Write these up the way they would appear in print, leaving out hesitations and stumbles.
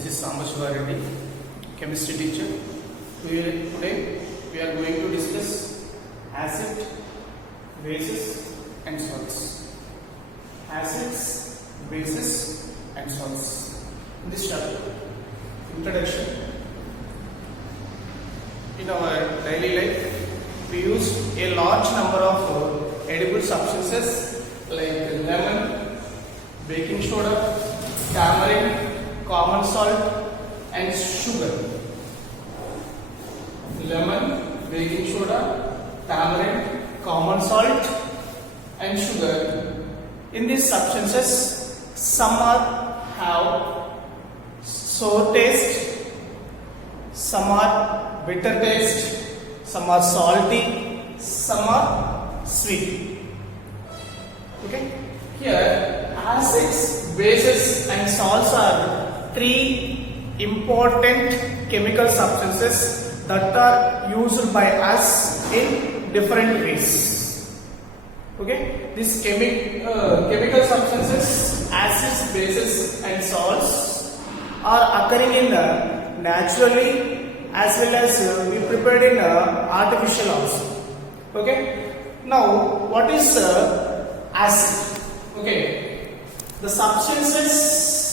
This is Sambashiva Reddy, chemistry teacher. Today we are going to discuss acid, bases and salts. Acids, bases and salts. In this chapter, introduction. In our daily life, we use a large number of edible substances like lemon, baking soda, tamarind, common salt and sugar. Lemon, baking soda, tamarind, common salt and sugar. In these substances, some have sour taste, some are bitter taste, some are salty, some are sweet. Okay? Here, acids, bases and salts are three important chemical substances that are used by us in different ways. Okay? These chemical substances, acids, bases and salts are occurring in naturally as well as we prepared in artificial also. Okay? Now, what is acid? Okay, the substances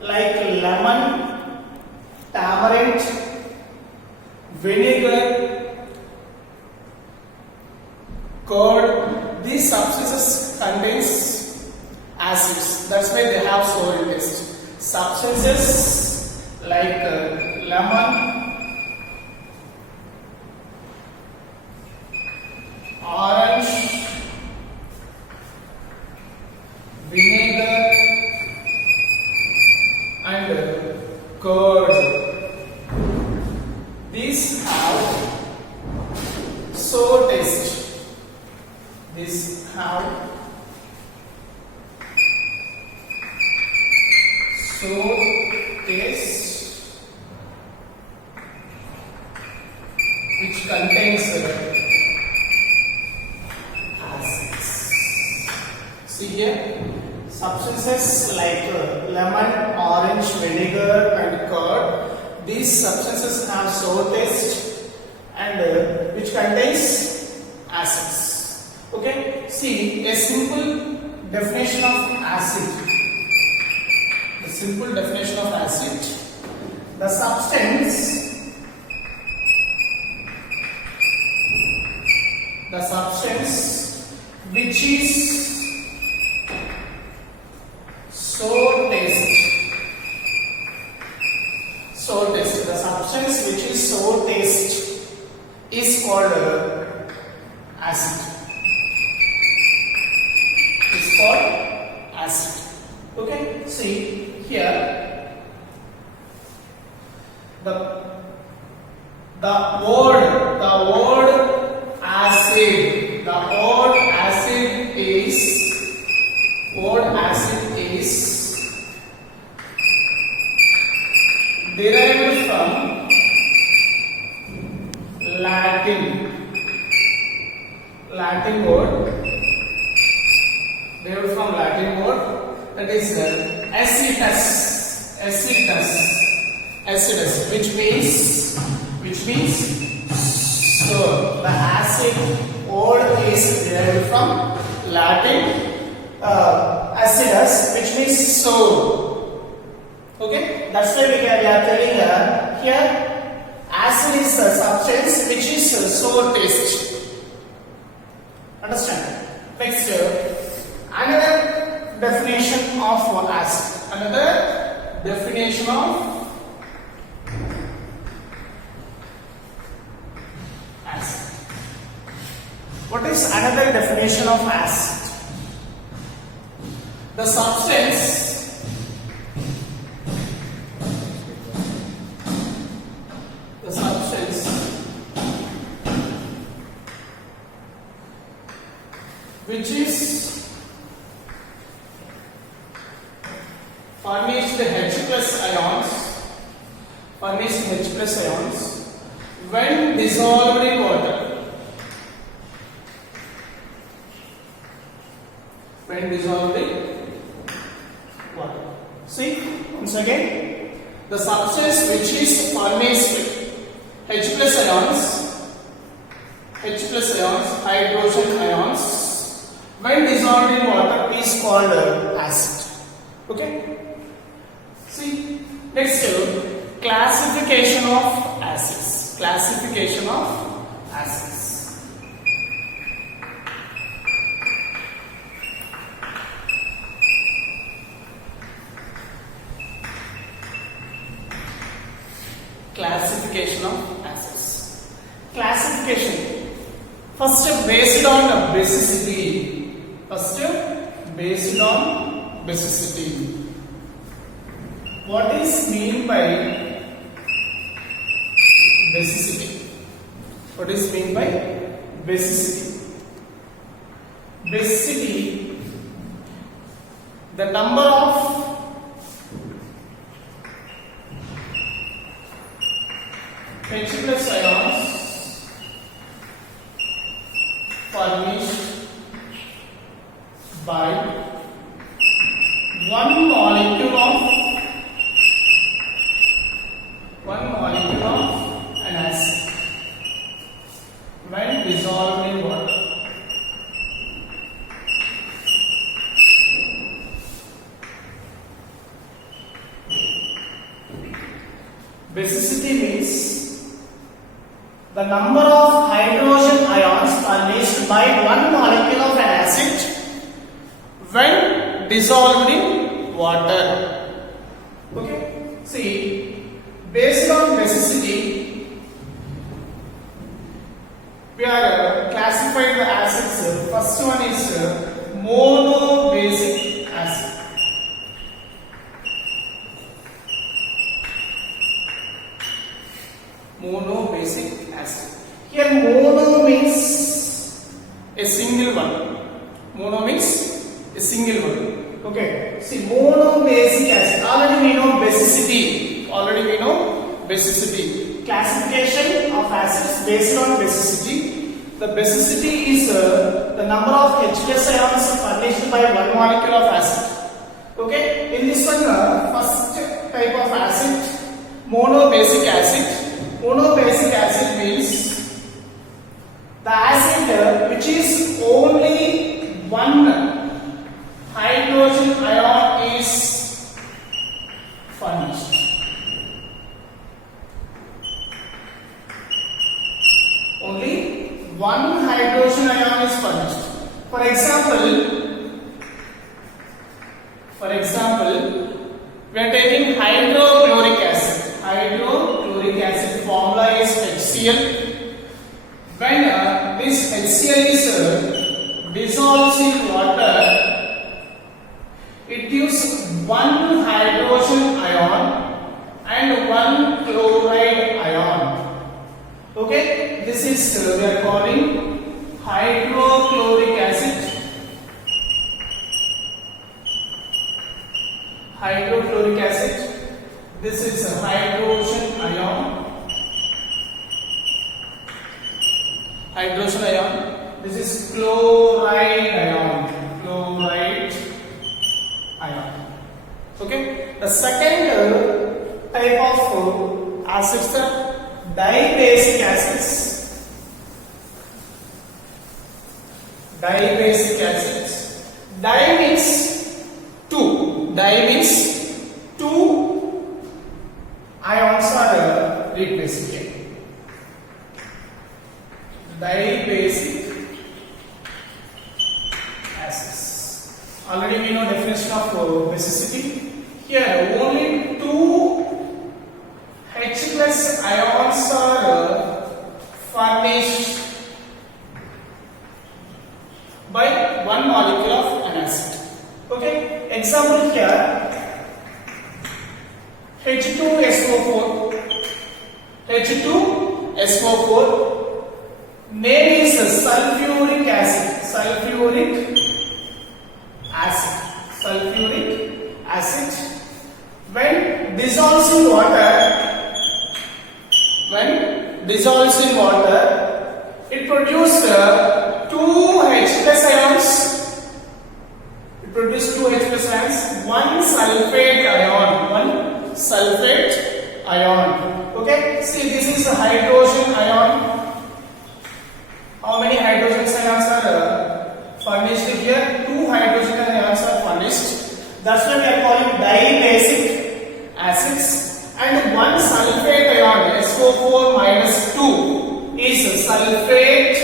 like lemon, tamarind, vinegar, curd, these substances contains acids. That's why they have sour taste. Substances like lemon, orange, vinegar and curd. These have sour taste. These have sour taste, which contains acids. See here, substances like lemon, orange, vinegar and curd, these substances have sour taste and which contains acids. Okay, see a simple definition of acid. The simple definition of acid: the substance which is sour taste. The substance which is sour taste is called acid. Is called acid. Okay. See here the word acid. The word acid is derived from Latin word, that is acidus, which means sour. The acid word is derived from Latin acidus, which means sour. Okay, that's why we are telling here acid is a substance which is sour taste. Understand? Next, another definition of acid. Another definition of acid. What is another definition of acid? The substance which is furnished H plus ions when dissolved in water. When dissolved in water. See, once again, the substance which is furnished H plus ions, hydrogen ions, when dissolved in water is called acid. Okay. See, next classification of acids. Classification of acids. Classification of acids. Classification. First, based on basicity. Based on basicity. What is mean by basicity? What is mean by basicity? Basicity, the number of H plus ions furnished by one molecule of an acid when dissolved in water. Basicity means the number of hydrogen ions furnished by one molecule of an acid when dissolved in water. Okay, see, based on basicity, we are classified the acids. First one is monobasic acid. Monobasic acid. Here mono means a single one. Mono means a single one. Okay. See, monobasic acid. Already we know basicity. Classification of acids based on basicity. The basicity is the number of H plus ions furnished by one molecule of acid. Okay. In this one, first type of acid, monobasic acid. Monobasic acid means the acid which is only one hydrogen ion is furnished. Only one hydrogen ion is furnished. For example, we are taking hydrochloric acid. Hydrochloric acid formula is HCl. When this HCl is dissolves in water, it gives one hydrogen ion and one chloride ion. Okay, this is we are calling hydrochloric acid. Hydrochloric acid. This is a hydrogen ion. Hydrogen ion. This is chloride ion. Chloride ion. Okay. The second type of acids are dibasic acids. Dibasic acids. Di means two. Di means two ions are replaced here. Dibasic acids. Already we know definition of basicity. Here only two H plus ions are furnished by one molecule of an acid. Okay. Example here. H2SO4. H2SO4. Name is sulfuric acid. Sulfuric acid. When dissolves in water, it produces two H plus ions. One sulfate ion. sulfate ion. Okay, see this is a hydrogen ion. How many hydrogen ions are furnished here? 2 hydrogen ions are furnished. That's why we are calling dibasic acids. And one sulfate ion, SO4 minus 2, is sulfate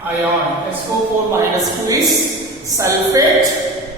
ion. SO4 minus 2 is sulfate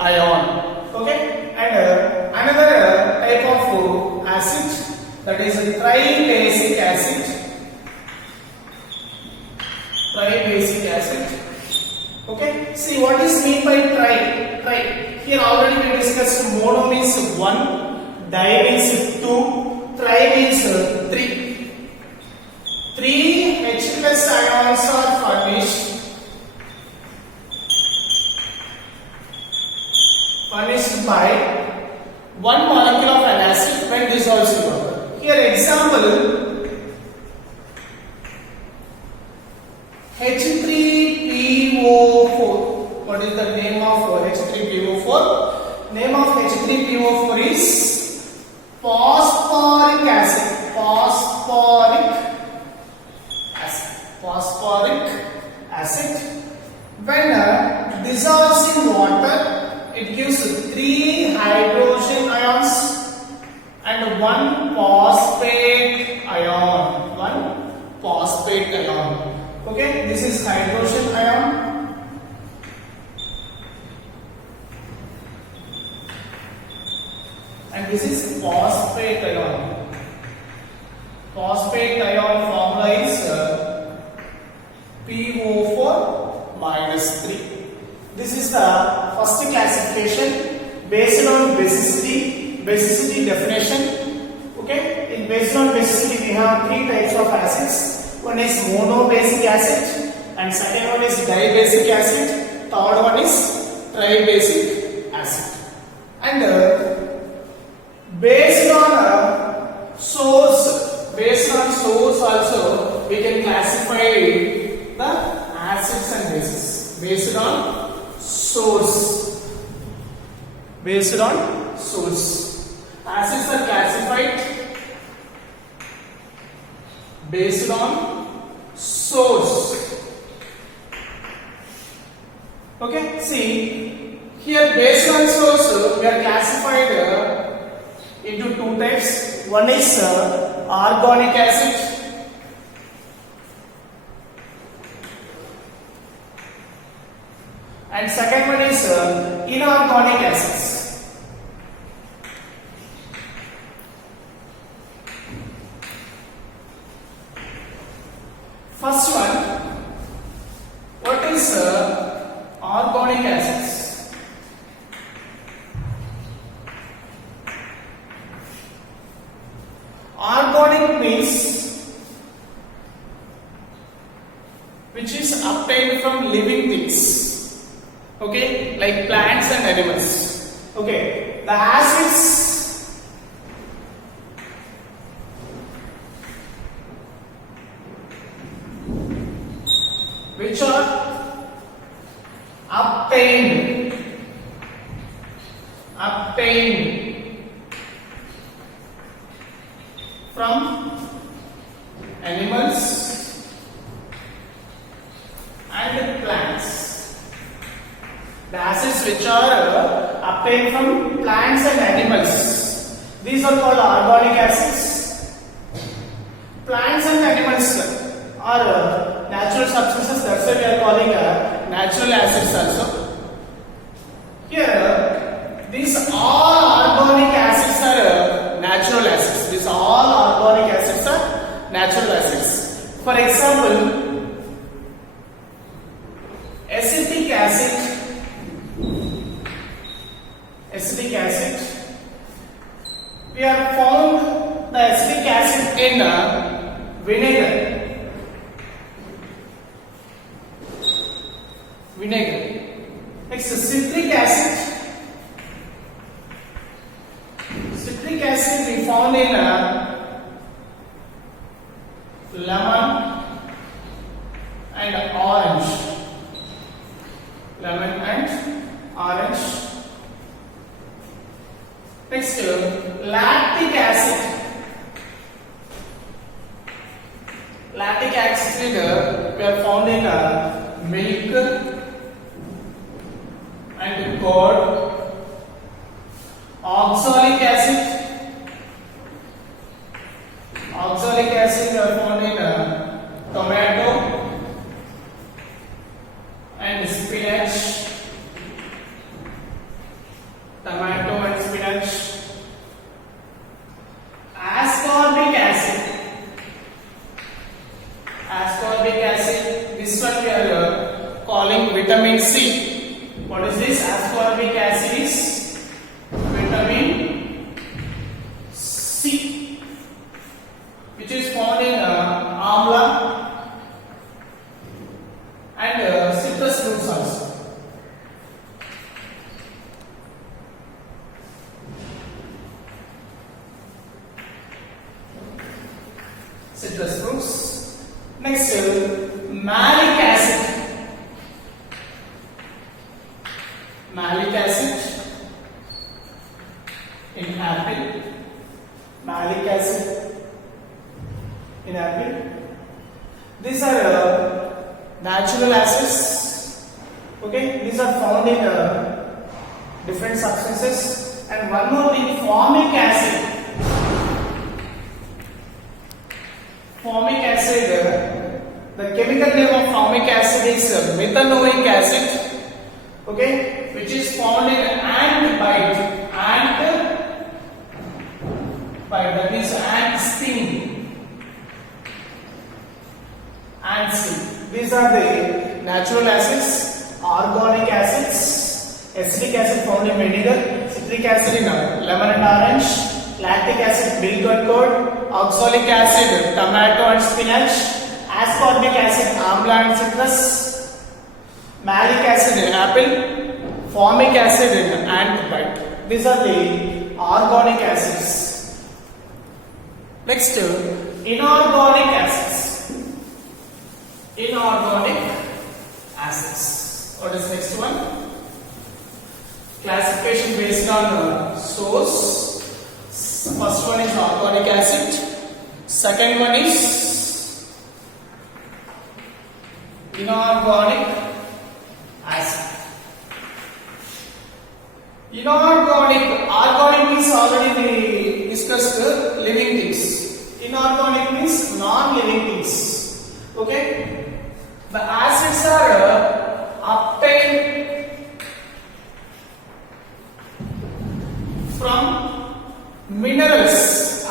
ion. Okay, and another type of acid, that is a tribasic acid. Tribasic acid. Okay, see what is mean by tri. Here already we discussed mono means 1, di means 2, tri means 3. 3 H plus ions are furnished by one molecule of an acid when dissolved in water. Here example, H3PO4. What is the name of H3PO4? Name of H3PO4 is phosphoric acid. Phosphoric acid. When dissolves in water, it gives 3 hydrogen ions and 1 phosphate ion. Okay, this is hydrogen ion. And this is phosphate ion. Phosphate ion formula is PO4 minus 3. This is the first classification based on basicity definition. Okay, based on basicity we have 3 types of acids. One is monobasic acid, and second one is dibasic acid, third one is tribasic acid. And based on source also we can classify the acids and bases based on source. Acids are classified based on source. Okay, see here based on source we are classified into 2 types. One is organic acid, and second one is inorganic acids. First one, what is organic acids? Organic means which is obtained from living things. Okay, like plants and animals. Okay, the acids which are obtained from animals and plants. The acids which are obtained from plants and animals, these are called organic acids. Plants and animals are natural substances, that's why we are calling natural acids also. Here, these all organic acids are natural acids. These all organic acids are natural acids. For example, acetic acid. We have found the acetic acid in vinegar. Next, citric acid. Citric acid we found in lemon and orange. Next, lactic acid. Lactic acid we are found in milk and curd. Oxalic acid. Oxalic acid we are found in tomato and spinach. Tomato and spinach. Ascorbic acid. Ascorbic acid. This one we are calling vitamin C. What is this? Ascorbic acid is vitamin C, which is found in amla and citrus fruits also. Citrus fruits. Next, malic acid. Malic acid in apple. Malic acid in apple. These are natural acids. Okay, these are found in different substances. And one more thing, formic acid. Formic acid, the chemical name of formic acid is methanoic acid, okay, which is found in ant bite, that means ant sting, These are the natural acids. Organic acids, acetic acid found in vinegar, citric acid in lemon and orange, lactic acid milk and curd, oxalic acid tomato and spinach, ascorbic acid amla and citrus, malic acid in apple, formic acid in ant bite. These are the organic acids. Next, inorganic acids. Inorganic acids. What is next one? Classification based on source. First one is organic acid. Second one is inorganic acid. Organic is already we discussed living things. Inorganic means non-living things. Okay? The acids are obtained from minerals,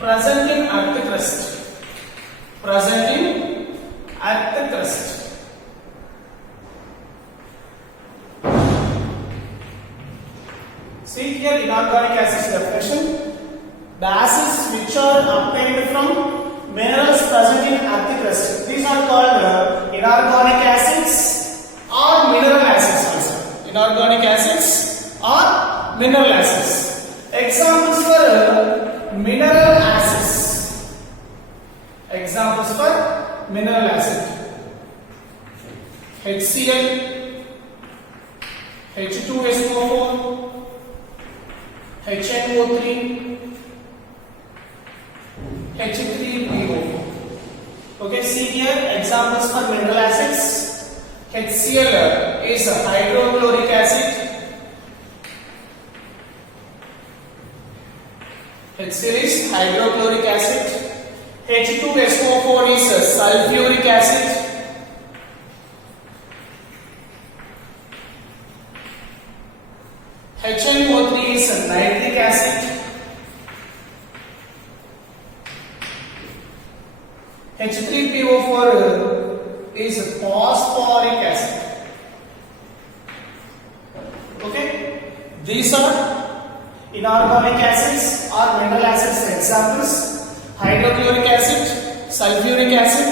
present in earth crust. See here inorganic acids definition. The acids which are obtained from minerals present in earth crust. These are called inorganic acids or mineral acids also. Inorganic acids or mineral acids. Examples for mineral acids. Examples for mineral acid. HCl, H2SO4, HNO3, H3PO. Okay, see here examples for mineral acids. HCl is hydrochloric acid. HCl is hydrochloric acid. H2SO4 is sulfuric acid. HNO3 is nitric acid. H3PO4 is phosphoric acid. Okay, these are inorganic acids or mineral acids examples: hydrochloric acid, sulfuric acid,